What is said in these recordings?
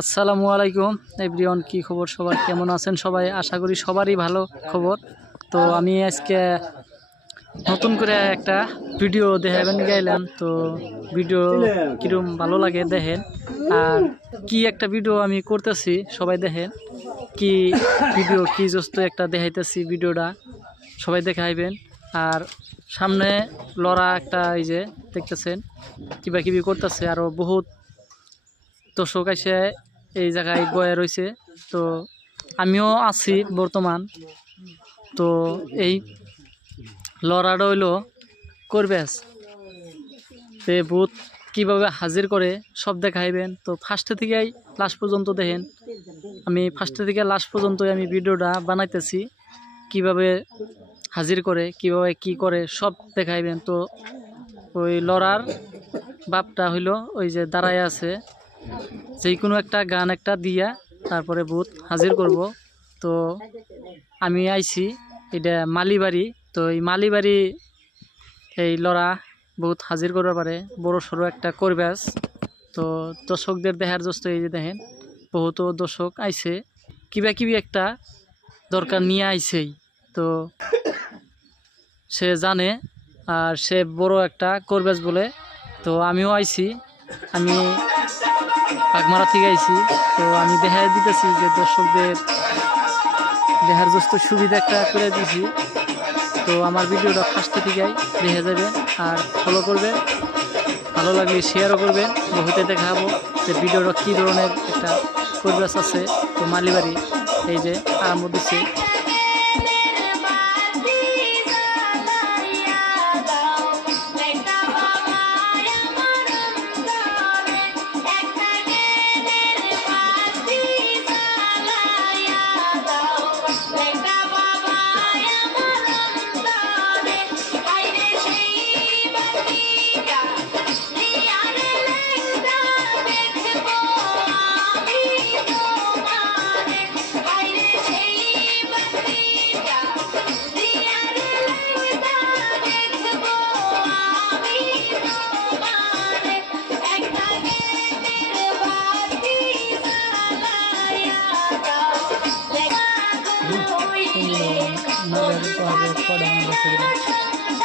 আসসালামু আলাইকুম এভরিওয়ান, কি খবর? সবাই কেমন আছেন? সবাই আশা করি সবারই ভালো খবর। তো আমি আজকে নতুন করে একটা ভিডিও দেখাবেন গাইলাম। তো ভিডিও কিরম ভালো লাগে দেখেন, আর কি একটা ভিডিও আমি করতেছি সবাই দেখেন। কি ভিডিও, কি জস্ত একটা দেখাইতেছি, ভিডিওটা সবাই দেখাইবেন। আর সামনে লড়া একটা, এই যে দেখতেছেন কিবা কিবি করতেছে, আরও বহুত দর্শক এসে এই জায়গায় বয়ে রয়েছে। তো আমিও আছি বর্তমান। তো এই লড়াটা হইল করবেস তে ভূত কীভাবে হাজির করে সব দেখাইবেন। তো ফার্স্টে থেকেই লাস্ট পর্যন্ত দেখেন। আমি ফার্স্টে থেকে লাস্ট পর্যন্ত আমি ভিডিওটা বানাইতেছি, কিভাবে হাজির করে, কিভাবে কি করে সব দেখাইবেন। তো ওই লড়ার বাপটা হইল ওই যে দাঁড়ায় আছে, যে কোনো একটা গান একটা দিয়া তারপরে ভূত হাজির করব। তো আমি আইছি এটা মালিবাড়ি। তো এই মালিবাড়ি এই লড়া বহুত হাজির করতে পারে, বড় সড়ো একটা করবেস। তো দর্শকদের দেখার জন্য এই যে দেখেন বহুত দর্শক আইছে, কিবা কিবি একটা দরকার নিয়ে আইছেই। তো সে জানে, আর সে বড় একটা করবেস বলে। তো আমিও আইছি, আমি পাগমারা থেকে আইছি। তো আমি দেখা দিতেছি যে দর্শকদের দেখার জন্য সুবিধা একটা করে দিছি। তো আমার ভিডিওটা ফার্স্ট থেকেই দেখে যাবেন আর ফলো করবেন, ভালো লাগলে শেয়ারও করবেন। বহুতে দেখাবো যে ভিডিওটা কী ধরনের একটা পরিবেশ আছে। তো মালিবাড়ি এই যে আরম্ভ দিচ্ছে।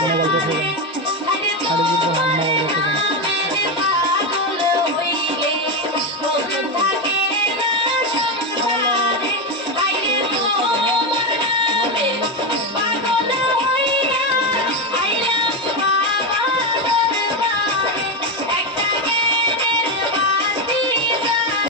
মোবাইল দেখে